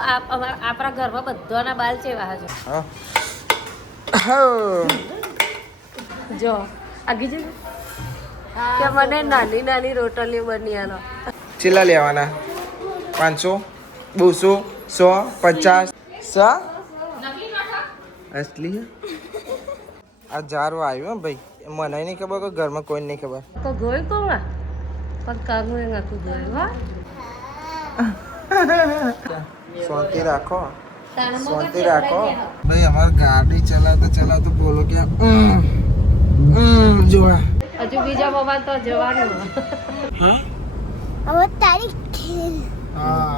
આપણા ઘરમાં બધાના બાલ ચેવા છે. જો આગી જો કે મને નાની નાની રોટલીઓ બની આલો. ચેલા લેવાના 500 200 100 50 असली આ જારો આવ્યો ભાઈ મને નહીં ખબર કે ઘરમાં કોઈ નહીં ખબર તો જોઈ તો પણ કાગનું નાખું જોયું હા. શાંતિ રાખો શાંતિ રાખો ભાઈ અમારી ગાડી ચલાવતા બોલો કે જોવા હજુ બીજા મોબાઈલ તો જવાનું. હા હવે તારીખ હા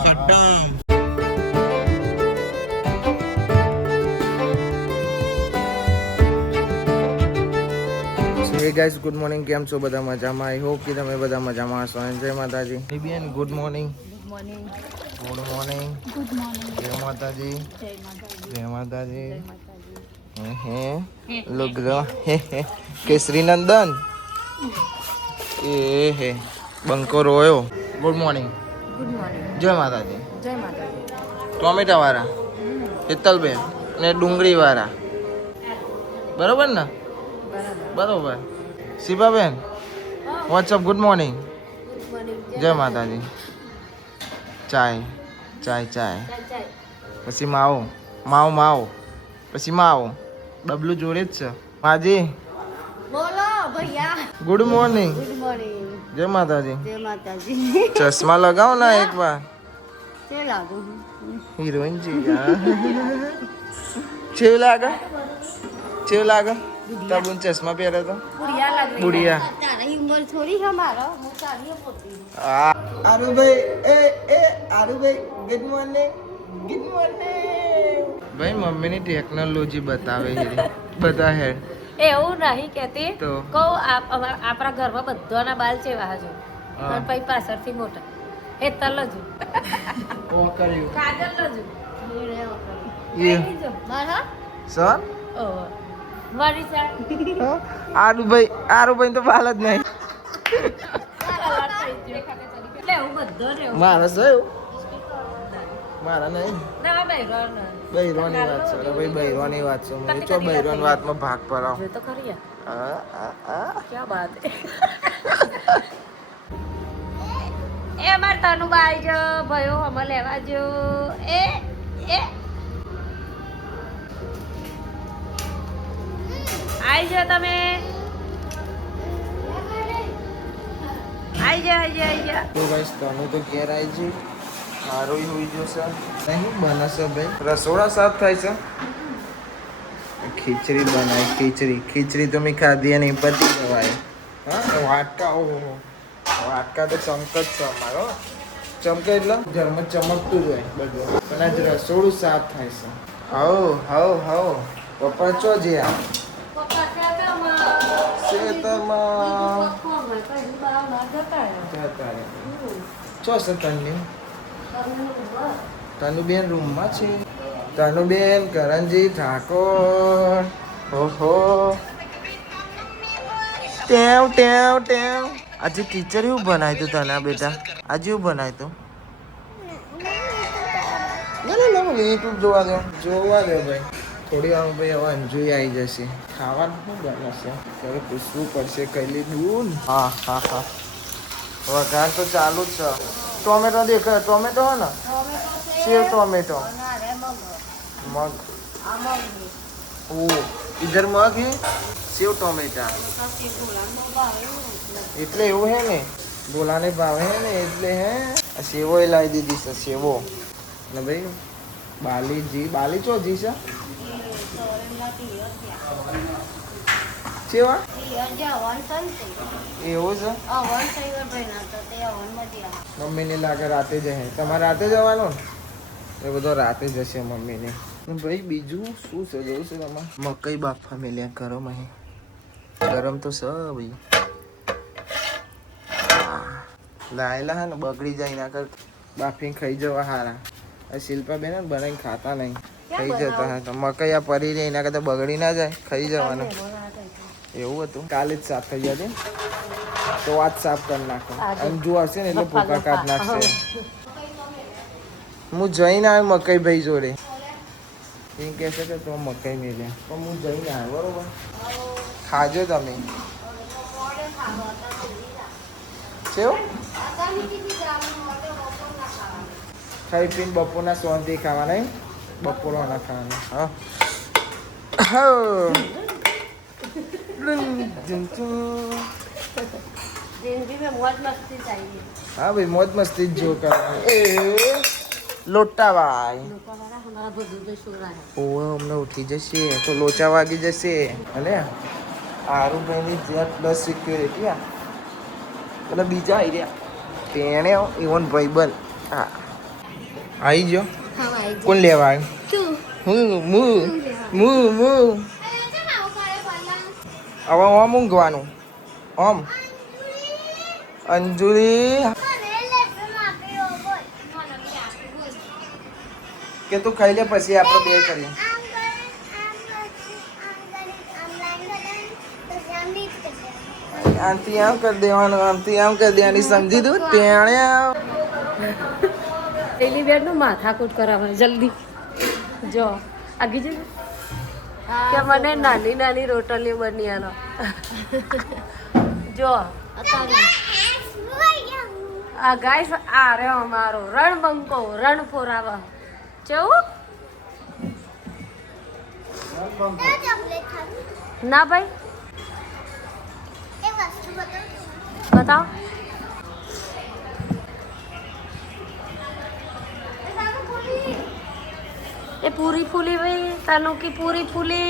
હે ગાઈસ ગુડ મોર્નિંગ કેમ છો બધા મજામાં આઈ હોપ કે તમે બધા મજામાં હશો જય માતાજી બેન ગુડ મોર્નિંગ ગુડ મોર્નિંગ જય માતાજી જય માતાજી હે લુગરો કેસરી નંદન એ હે બંકો રોયો ગુડ મોર્નિંગ જય માતાજી ટોમેટા વાળા હેતલબેન ને ડુંગળી વાળા બરોબર ને બરોબર શિવાબેન વોટ્સઅપ ગુડ મોર્નિંગ જય માતાજી ચાય પછી માવો પછી માવો ડબલું જોડે જ છે માજી બોલો ભૈયા. Good morning good morning. જય માતાજી જય માતાજી. ચશ્મા લગાવો ના એક વાર કે લાગુ હિરોઈન છે ચેવ લાગે તબુન ચશ્મા પહેરે તો બુડિયા તારી ઉંમર થોડી છે મારો હું તારી પોતી. આરુભાઈ ગુડ મોર્નિંગ ભાઈ મમ્મીની ટેકનોલોજી બતાવે છે બધા હે એવું નહીં કેતી તો કહું આપણા ઘરમાં બધાના બાલ ચેવા છે પણ પછી પાછળથી મોટા એ તલ જ ઓ કર્યું કાજલ જ એ મારા સર ઓહો મારી સા આરુભાઈ તો બાલ જ નહીં એટલે એવું બધું ને મારા સર મારા નહીં ના ભાઈ બૈરોની વાત છે ભાઈ બૈરોની વાત છે મને ચો બૈરોની વાતમાં ભાગ પડાવ જો તો ખરી ક્યાં બાત એ અમાર તનુ બાઈ જો ભયો અમે લેવા જો એ આઈ જો તમે આઈ જા તો ભાઈ તનુ તો ઘેર આવી છે મારું હોઈ જશે નહીં બને છે ભાઈ રસોડા સાફ થાય છે ખીચડી બનાવી ખીચડી તો મેં ખાધી નહીં પતી જવાય હા વાટકા તો ચમક જ છે અમારો ચમકે એટલે ઘરમાં ચમકતું જ હોય બધું પણ આજ રસોડું સાફ થાય છે હાઉ પપ્પા ચો જે આ ખેતરમાં ચો છે તનુબેન રૂમમાં છે તનુબેન કરણજી ઠાકોર ઓહો ટેવ આજે ટીચર એવું બનાવ્યું તું તને બેટા આજે એવું બનાવ્યું તું યુટ્યુબ જોવા દો ભાઈ થોડી વાર ભાઈ હવે અંજુઈ આવી જશે ખાવાનું શું બનાવશે ત્યારે પૂછવું પડશે કઈ દૂન હા વઘાર તો ચાલુ જ છે ટોમેટો દેખાય ટોમેટો હો ને સેવ ટોમેટો મગ ઓ इधर मग है सेव टोमेटा એટલે એવું હે ને બોલાને ભાવે હે ને એટલે હે સેવો એ લાવી દીધી છે સેવો ને ભાઈ બાલી ચો જી છે સેવા એવું છે મમ્મીને લાગે રાતે જશે તમારે રાતે જવાનું એ બધો રાતે જશે મમ્મીને ભાઈ બીજું શું છે જોવું છે તમારે મકઈ બાફા મેલ્યા કરો મહી ગરમ તો છે ભાઈ લાયેલા હે ને બગડી જાય ના કર બાફીને ખાઈ જવા હારા શિલ્પા બેન બનાવીને ખાતા નહીં ખાઈ જતા હા તો મકઈ આ પડી રહી એના કરતા બગડી ના જાય ખાઈ જવાનું એવું હતું કાલે જ સાફ થઈ જશે તો આજ સાફ કરી નાખો અને જો હશે ને એટલે ભૂકા કાઢ નાખશે હું જઈને આવ્યો મકાઈ ભાઈ જોડે. એ કહે છે કે તો મકાઈ મેળે પણ હું જઈને આવ્યો બરોબર. ખાજો તમે. કેવું ખાઈ પીને બપોરના શાંતિ ખાવાના એમ બપોરના ખાવાના. હા जिंदगी में मौज मस्ती चाहिए. હા ભાઈ મોજ મસ્તી જ જો કરવાની. એ લોટાભાઈ लोटावाला हमारा बुद्धू का शोरा है. ઓવે અમને ઉઠી જશે તો લોચા વાગી જશે. અને આરુભાઈની જેટ પ્લસ સિક્યોરિટી આ પેલા બીજા આવી રહ્યા તેણે ઇવન ભાઈબંધ. હા આવી ગયો. હા ભાઈ કોણ લેવા આવ્યું? શું હું હવે ઓમ ઊંઘવાનું. ઓમ અંજુરી કે તું ખાઈ લે પછી આપણે બે કરીએ. આમથી આમ કરી દેવાનું આમથી આમ કરી દેવાની સમજી તું તેણે પેલી બેડ નું માથાકૂટ કરાવવાનું જલ્દી. જો આગી જજો કે મને નાની નાની રોટલીઓ બની આલો. જો આ ગાઈસ આ રહ્યો અમારો રણબંકો રણપોરાવા. કેવું ના ભાઈ बताओ. ये पूरी फूली भाई तनु की पूरी फूली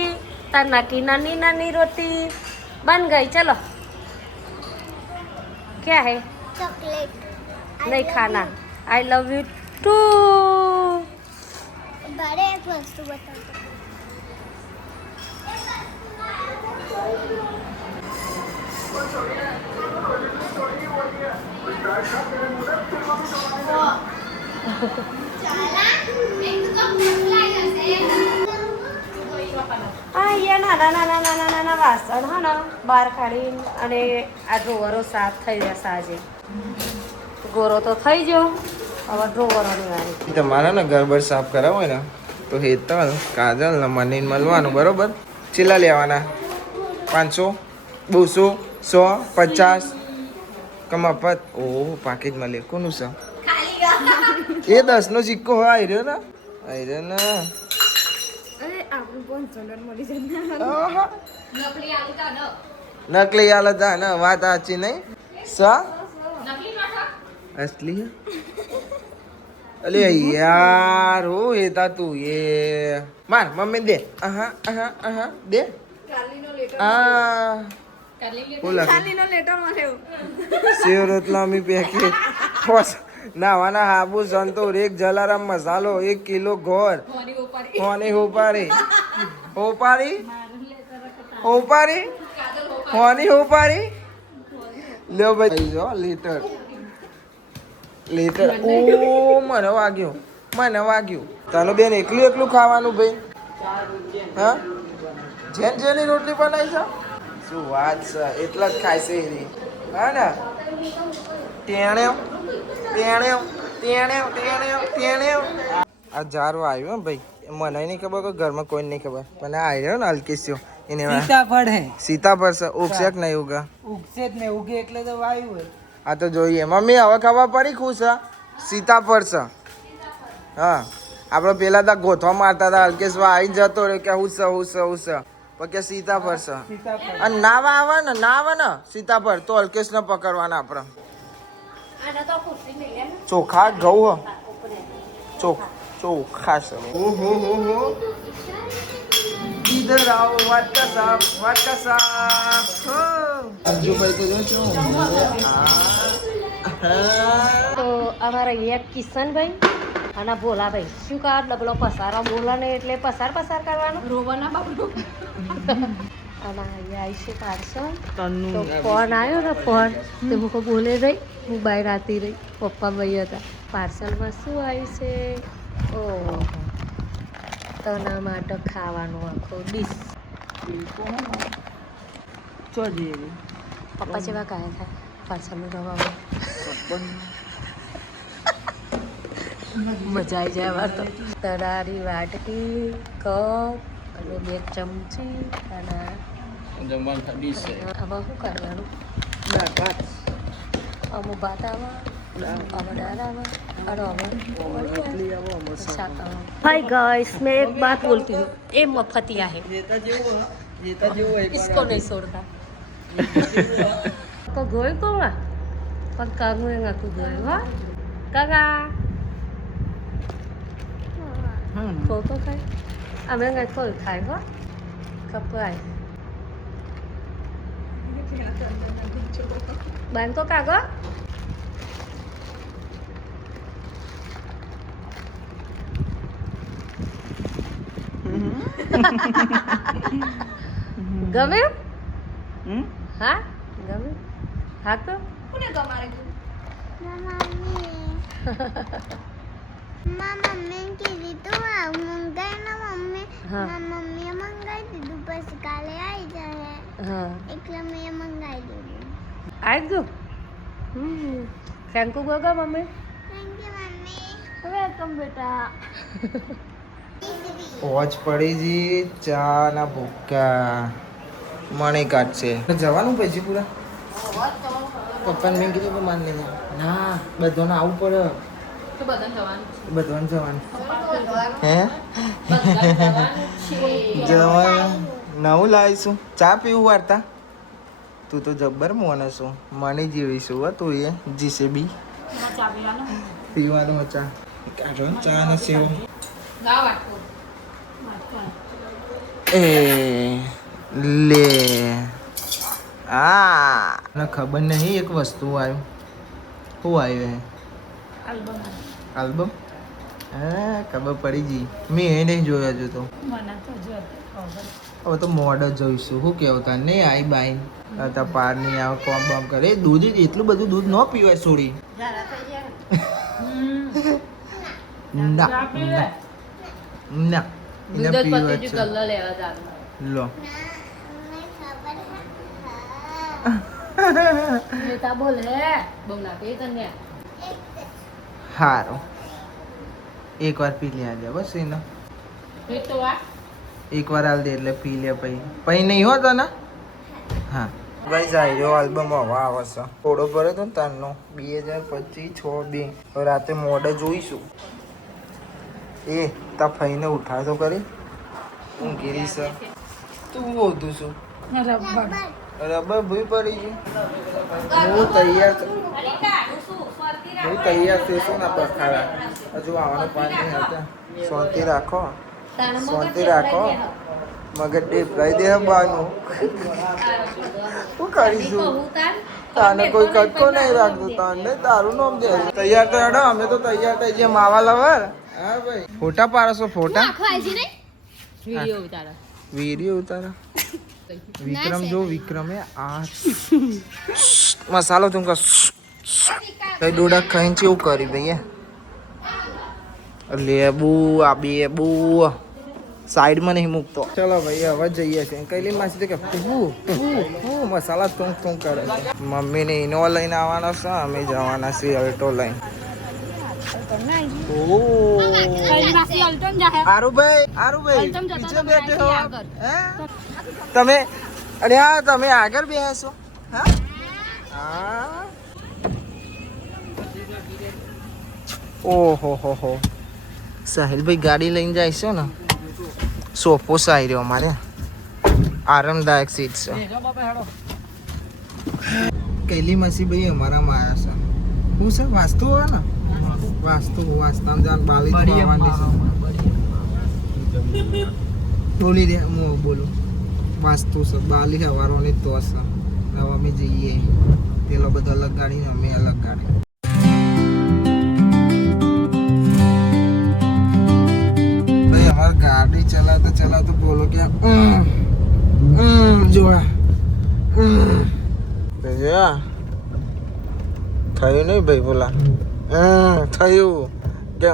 तना की नानी नानी रोटी बन गई. चलो क्या है चॉकलेट नहीं खाना. I love you too. बड़े एक वस्तु बताओ. હા અહીંયા નાના નાના નાના નાના વાસણ હા ને બહાર કાઢીને અને આ ડ્રોવરો સાફ થઈ જશે આજે. ગોરો તો થઈ ગયો હવે ડ્રોવરોની વાળી. તમારા ને ઘર બર સાફ કરાવો હોય ને તો હેતલ કાજલ ને મનીન મળવાનું બરોબર. ચેલા લેવાના 500 200 100 50 કમાપત. ઓહ પાકેજ મળે કોનું છે એ 10 નો સિક્કો હોય આવ્યો ને આવ્યો ને. આહા. નકલી હાલત હા ને વાત સાચી નહીં સા असली अरे यार हो येता तू ये मार मम्मी दे दे बोला सेव रतलामी पैकेट नावाना हाबू संतूर 1 जलाराम मसालो 1 किलो घोर होने होपारी होनी होपारी लो भाई जो लीटर લેટર. ઓ મને વાગ્યું તને બેન એકલું એકલું ખાવાનું ભાઈ. હા જેની રોટલી બનાવી છે શું વાત છે એટલા જ ખાય છે એની. હા ને તેણે આ જારો આવ્યો ભાઈ. મને નહીં ખબર કે ઘરમાં કોઈ નહીં ખબર પણ આ આવ્યો ને હલકેસ્યો એને सीताफळ है સીતાફળ છે ઉગશે કે નહીં ઉગા उगसे જ નહીં ઉગે એટલે તો વાયુ હોય. આ તો જોઈએ મમ્મી હવે ખબર પડી ખુશ સીતાફળ છે. હા આપણે પેલા તો ગોથવા મારતા હતા અલ્કેશવા આવી જતો રહ્યો કે હું છે પણ કે સીતાફળ છે. सीताफळ અને ના આવે ને સીતાફળ તો અલ્કેશને પકડવાના આપણે. ચોખા ઘઉં ચોખા છે. ઓહો इधर आओ वाटका साफ अंजुभाई तो जो તો અમારા અહીંયા કિશનભાઈ અને ભોલાભાઈ શું કાર ડબલો પસારો બોલા ને એટલે પસાર કરવાનો રોવાના બાબલો. અને અહીંયા આવીશું પાર્સલ તો ફોન આવ્યો ને ફોન તો હું બોલે રહી હું બહાર આતી રહી પપ્પા ભાઈ હતા. પાર્સલમાં શું આવ્યું છે? ઓહો તના માટે ખાવાનું આખો ડીશ. પપ્પા જેવા કાયા થાય પાર્સલનું રવામાં મજા આવી જાય વાર તો તળારી વાટકી કપ અને 2 ચમચી અને જમવાનું ઠંડી છે આમાં શું કરવાનું અમુક ભાત આવા हाय गाइस मैं एक बात बोलती हूँ ये मफतिया है इसको नहीं छोड़ता तो गोई को पर कागू है तू गोई वा कागा को खाए અમે કઈ કોઈ ખાય હો કપાય બાન તો કાગો ગમે હા ગમે હા તો કોને ગમારે મમ્મી કીધી તું મંગાઈ ના મમ્મી મમ્મીએ મંગાઈ દીધું પછી કાલે આવી જાય હા એટલે મેં મંગાઈ દીધું આવી ગયું thank you Goga mummy thank you mummy welcome બેટા પહોંચ પડી જી ચા ના ભૂક્કા મણી કાઢશે જવાનું પછી પૂરા પપ્પાને મેં કીધું કે માન નહીં ના બધાને આવવું પડે બધાને જવાનું હે જવાનું નવું લાવીશું ચા પીવું વાર્તા તું તો જબ્બર મોને છું મને જીવીશું હો તું એ જીસીબી પીવાનું ચા કાઢો ચા ને સેવ એ લે મને ખબર નહીં એક વસ્તુ આવ્યું શું આવ્યું હે આલ્બમ હા ખબર પડી ગઈ મેં એ નહીં જોયો હજુ તો હવે તો મોડ જ જોઈશું શું કેવું તાર નહીં આવી બાઈ તા પાર નહીં આવે કોમ બોમ કરે દૂધ એટલું બધું દૂધ ન પીવાય છોડી ના ના એને પીવા છે લો હારું એક વાર પી લે આજે બસ એને એક વાર હાલ દે એટલે પી લે પછી નહીં હોતો ને હા ભાઈ જાય રહ્યો આલ્બમ હવા આવે છે થોડો ભર્યો હતો ને તારનો 2025 6/2 રાતે મોડે જોઈશું એ તા ફઈને ઉઠા તો કરી ઊંઘેરી છે તું બોલતું છું રબર ભૂઈ પડી ગઈ હું તૈયાર થઈશું ના બખાડા હજુ આવવાનો પાણી નહીં હતા શાંતિ રાખો મગર ડેપલાઈ દે બાનું શું કરીશું તાને કોઈ કટકો નહીં રાખતું તાને તારું નામ દે તૈયાર તો હેડો અમે તો તૈયાર થઈ જઈએ માવા લવર હા ભાઈ ફોટા પાડશો ફોટા વિડીયો ઉતારા વિક્રમ જો વિક્રમે આ મસાલો તુમકા કઈ ડોડા ખાઈને કેવું કરી ભાઈ લેબુ આ બેબુ સાઈડમાં નહીં મૂકતો ચલો ભાઈ હવે જઈએ છીએ કઈલી માસી કે મસાલા તું કરે મમ્મીને ઇનોવા લઈને આવવાનો છે અમે જવાના છીએ અલ્ટો લઈને તમે અરે હા તમે આગળ બેસો હા ઓહો હો સાહિલભાઈ ગાડી લઈને જાય છે ને સોફો સાઈ રહ્યો અમારે આરામદાયક સીટ છે કૈલી મસી ભાઈ અમારામાં આવ્યા છે શું છે વાસ્તુ હોય ને વાસ્તા જાન બાલી આવવાની છે બોલી દે હું બોલું વાસ્તુ છે બાલી હવારોની તો છે હવે અમે જઈએ પેલો બધો અલગ ગાડી ને અમે અલગ ગાડી ભાઈ અમારે ગાડી ચલાવતો બોલો કે જોડા થયું નહીં ભાઈ બોલા થયું કે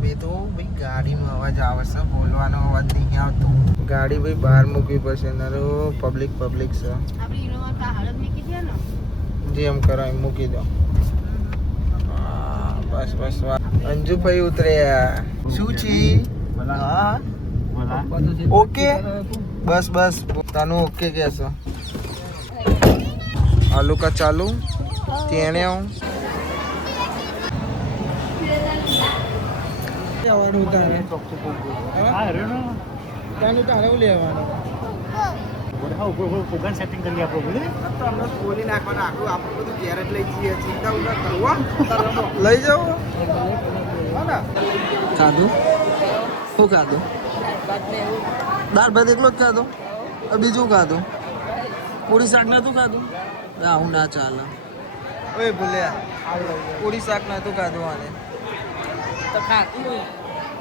બે તો ભાઈ ગાડીનો અવાજ આવે છે બોલવાનો અવાજ નહીં આવતો ગાડી ભાઈ બહાર મૂકવી પડશે નરો પબ્લિક છે જેમ કરો એમ મૂકી દો બસ બસ અંજુભાઈ ઉતર્યા શું છે હા ઓકે બસ બસ તાનું ઓકે કહેશો આલુ કા ચાલુ તેને હું લેવાનું તારે તારે લેવાનું સેટિંગ કરી આપો બોલે તો આપણે ખોલી નાખવાનું આખું આપણે બધું ઘેર જ લઈ જઈએ ચિંતા ઉના કરવા લઈ જાઓ હા ખાધું શું ખાધું દાળ ભાત એકલો જ ખાધો બીજું ખાધું પૂરી શાક નતું ખાધું હું ના ચાલે ઓય ભૂલ્યા પૂરી શાક નતું ખાધું આને તો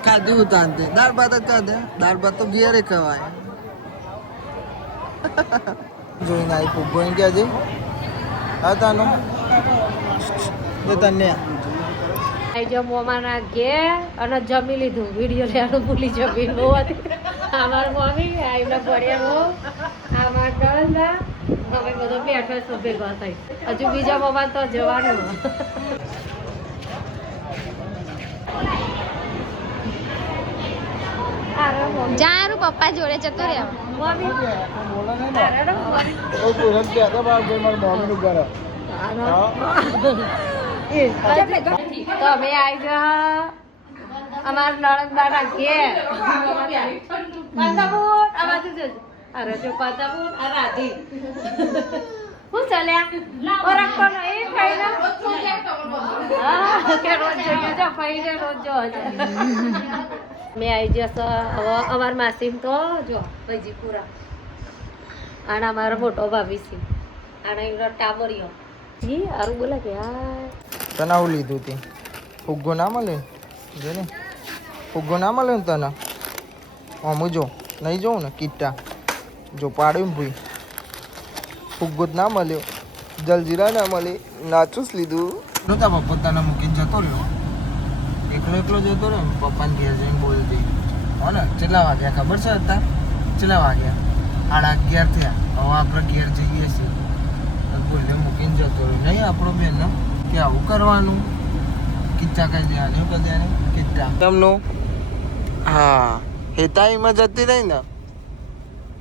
ખાધું તાંતે દાળ ભાત જ ખાધે દાળ ભાત તો ઘેરે ખવાય જોઈને આવી ફૂગો એમ ક્યાં જઈ હા તાનો એ તને આઈ જો મોમાના ઘેર અને જમી લીધું વિડીયો લેવાનું ભૂલી જમી બહુ હતી અમાર મમ્મી આઈના પડ્યા અમાર દંડા હવે બધો બેઠો છો ભેગો થઈ હજુ બીજા મોમાં તો જવાનું જારું પપ્પા જોડે જતો રહ્યા તો અમે આવી ગયા અમારા નણંદબાના ઘેર પતાબુટ આ બાજુ જોજો અરે જો પતાબુટ આ રાધી હું ચાલ્યા ઓરખ કોનો એ ફાઈના હા કે રોજ જોઈએ જો ફાઈને રોજ જો મેં આવી જશે હવે અમાર માસીમ તો જો ભાઈજી પૂરા આના મારો મોટો ભાભી છે આના એનો ટાબરિયો જી આરું બોલે કે હા તને આવું લીધું તી ફુગ્ગો ના મળે જો ને ફુગ્ગો ના મળે ને તને આમ જો નહીં જોઉં ને કિટ્ટા જો પાડ્યું ને ભાઈ ફુગ્ગો જ ના મળ્યો જલજીરા ના મળે નાચુસ લીધું નહોતા પપ્પા તને મૂકીને જતો રહ્યો એકલો એકલો જતો રહ્યો ને પપ્પાને ઘેર જઈને બોલતી હો ને કેટલા વાગ્યા ખબર છે હતા કેટલા વાગ્યા 11:30 થયા હવે આપણે ઘેર જઈએ છીએ બોલે મૂકીને જતો રહ્યો નહીં આપણો બેન કે આવું કરવાનું કિચ્ચા કહી દેવાનું બધાને કિચ્ચા તમનું હા હેતાઈમાં જતી રહી ને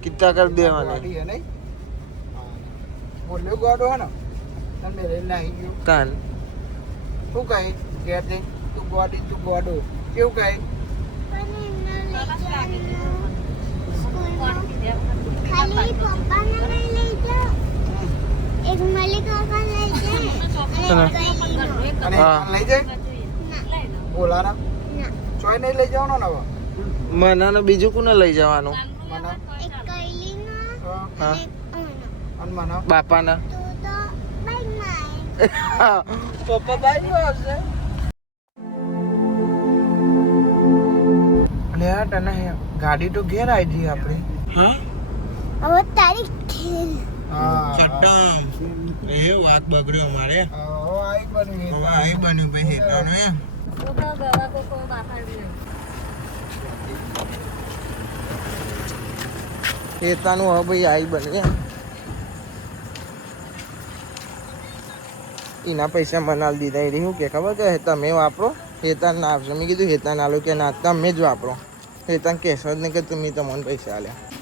કિચ્ચા કરી દેવાની બોલ્યો ગોડો હે ને તમે રે નાહી ગયો કાન શું કહે ઘેર જઈ તું ગોડો કેવું કહે ખાલી પપ્પાને લઈ જાઓ એક મલિક કાકા લઈ જાય અને હા. લઈ જાય બોલાના ચોય નહીં લઈ જવાનો ને હવે મને ને બીજું કોને લઈ જવાનું મને એક કૈલીનો હા અને મને બાપાના તું તો બાઈકમાં પપ્પા બાઈ આવશે અને યાર તને ગાડી તો ઘેર આવી ગઈ આપણે હા હવે તારી ખેલ હા ખટ્ટમ એ વાત બગડ્યો મારે આવી બની હવે આઈ બન્યું ભાઈ હેતાનો એમ હેતાનું હવે ભાઈ આઈ બની એમ એના પૈસા મનાલ દીધા એ શું કે ખબર કે તમે વાપરો હેતાન ના આપશો મેં કીધું હેતાન આલો કે ના તમે જ વાપરો હેતાન કહેશો જ નહીં કે તમે તમને પૈસા આલ્યા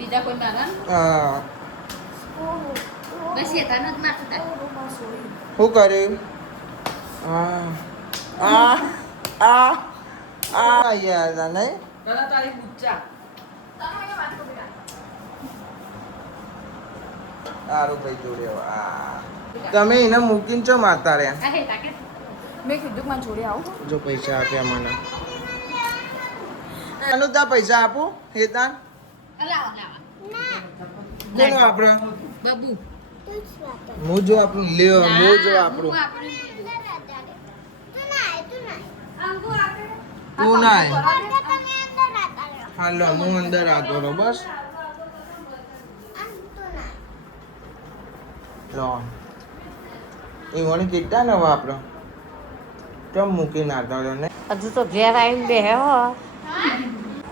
બીજા કોઈ મારા હા બસ એતાનો જ મારતા શું કર્યું યાર નહીં સારું ભાઈ જોડે તમે એને મૂકીને ચો મારતા રહ્યા મેં કીધું મને જોડે આવું જો પૈસા આપ્યા મને એનું ત્યાં પૈસા આપું હેતાન કોનું આપણે બાબુ હું જો આપણું લ્યો હું જો આપણું તું ના હાલો હું અંદર આવતો રહો બસ લો એ મને કેટલા ને વાપરો કેમ મૂકીને આવતા રહ્યો ને હજુ તો ઘેર આવીને બેહે હો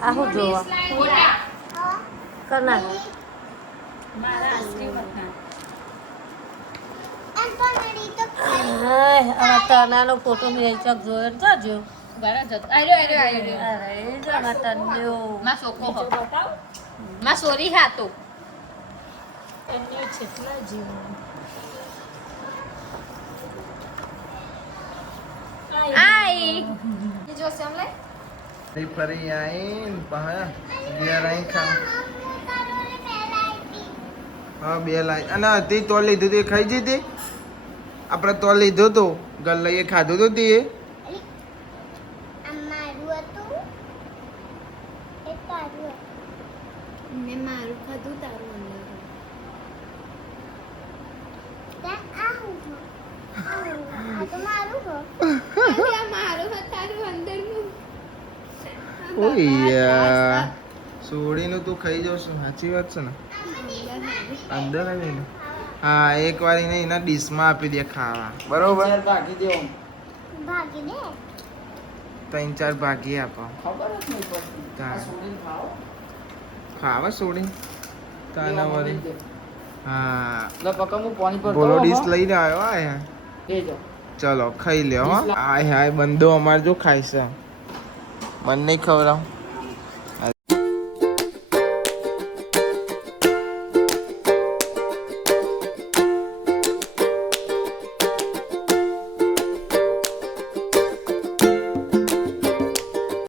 આ હું જોવા કના અને પનડી તો હવે તનાનો ફોટો મેં ચક જોયો તો જો ફરી આવીને પહા ઘેર આવીને ખા હા 2 લાઈ અને હતી તો લીધું તું એ ખાઈ જતી આપણે તો લીધું તું ગલ્લાઈએ ખાધું તું તે અમારું હતું એ તારું મેં મારું ખાધું તારું અંદર આ તો મારું હો મારું તારું અંદરનું ઓય સોડીનું તું ખાઈ જશું સાચી વાત છે ને અંદર આવીને હા એક વાર એને એના ડીશમાં આપી દે ખાવા બરોબર ભાગી દેવો ભાગી દે 3-4 ભાગી આપો ખબર જ નહીં પડતી તાર. આ સોડીને ખાઓ ખાવા સોડી તાના વળી હા લો પક્કા હું પાણી પર બોલો ડીશ લઈને આવ્યો આય એ જો ચલો ખાઈ લ્યો હો આય હાય બંધો અમાર જો ખાય છે મને નહીં ખવડાવ